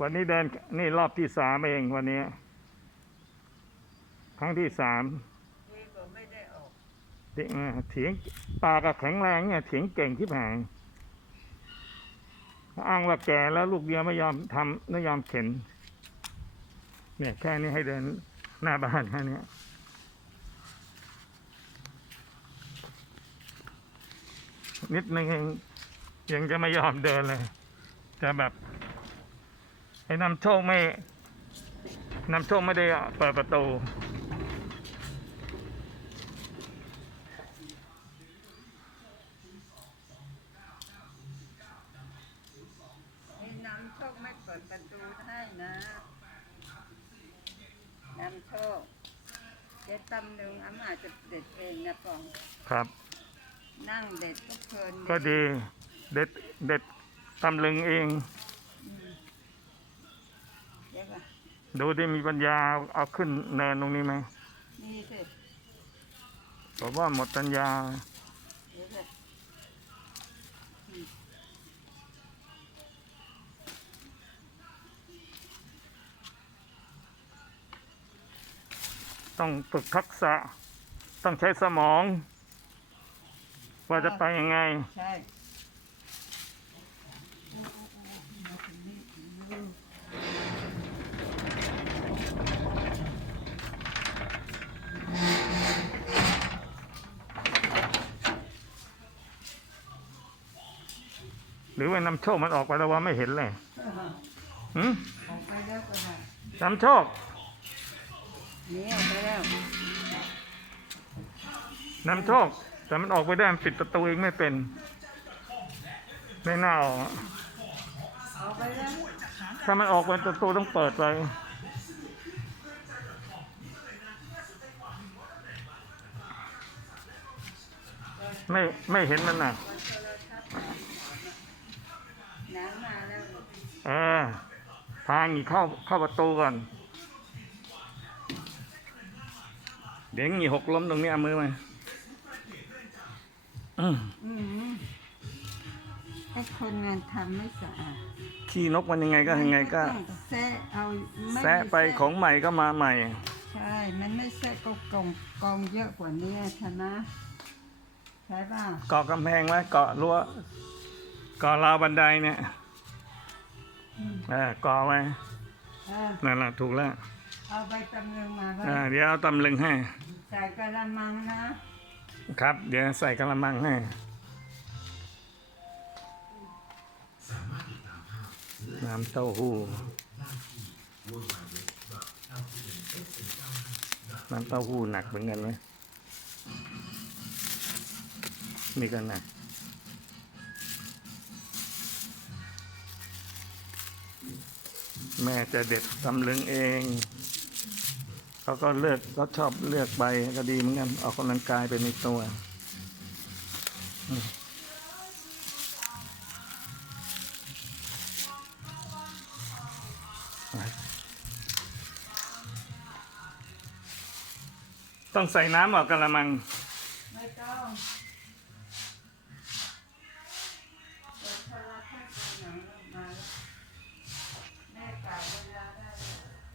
วันนี้เดินนี่รอบที่สามเองวันนี้ ครั้งที่สามเถียงอ่าเถียงปากก็แข็งแรงเนี่ยเถียงเก่งที่ผายอ้างว่าแก่แล้วลูกเดียวไม่ยอมทำไม่ยอมเข็น เนี่ยแค่นี้ให้เดินหน้าบ้านแค่นี้นิดนึงยังจะไม่ยอมเดินเลย จะแบบ ไอ้นำโชคไม่นำโชคไม่ได้เปิดประตู นี่น้ำโชคไม่เปิดประตูให้นะน้ำโชคเจ๊ตำลึงอามาจะเด็ดเองนะปอง ครับ นั่งเด็ดก็เพลินก็ดี เด็ดเด็ดตำลึงเองอืม เดี๋ยวก่อนดูที่มีปัญญาเอาเอาขึ้นเนินตรงนี้ไหมนี่สิบอกว่าหมดปัญญา เดี๋ยวสิอืมต้องฝึกทักษะ ต้องใช้สมอง ว่าจะไปยังไง ใช่ รือว่านำโชคมันออกไปแล้วว่าไม่เห็นเลยหืมออกไปแล้วก็ได้นำโชคหนี่ออกไปแล้วนำโชค แต่มันออกไปได้มันปิดประตูเองไม่เป็น ไม่น่าออกอะออกไปแล้วถ้ามันออกไปประตูต้องเปิดไว้ไม่ไม่เห็นมันน่ะ เออพาหนีเข้าเข้าประตูก่อน เดี๋ยวหนีหกล้มตรงนี้เอามือมาอืมอืมไอ้คนงานทำไม่สะอาดขี้นกมันยังไงก็ยังไงก็ต้องแซะเอาม่แซะไปของใหม่ก็มาใหม่ ใช่ มันไม่แซะก็กองกองเยอะกว่านี้ใช่ไหมใช่ป่ะ เกาะกำแพงไว้เกาะรั้วเกาะราวบันไดเนี่ยอืม เออเกาะไว้เออนั่นแหละถูกแล้วเอาใบตำลึงมาบ้าอ่าเดี๋ยวเอาตำลึงให้ ใส่กระมังนะครับ เดี๋ยวใส่กระมังให้น้ำเต้าหู้น้ำเต้าหู้หนักเหมือนกันไหมนี่ก็หนัก แม่จะเด็ดตำลึงเอง เขาก็เลือกเขาชอบเลือกใบก็ดีเหมือนกันออกกำลังกายไปในตัวต้องใส่น้ำออกกระมัง ไม่ต้อง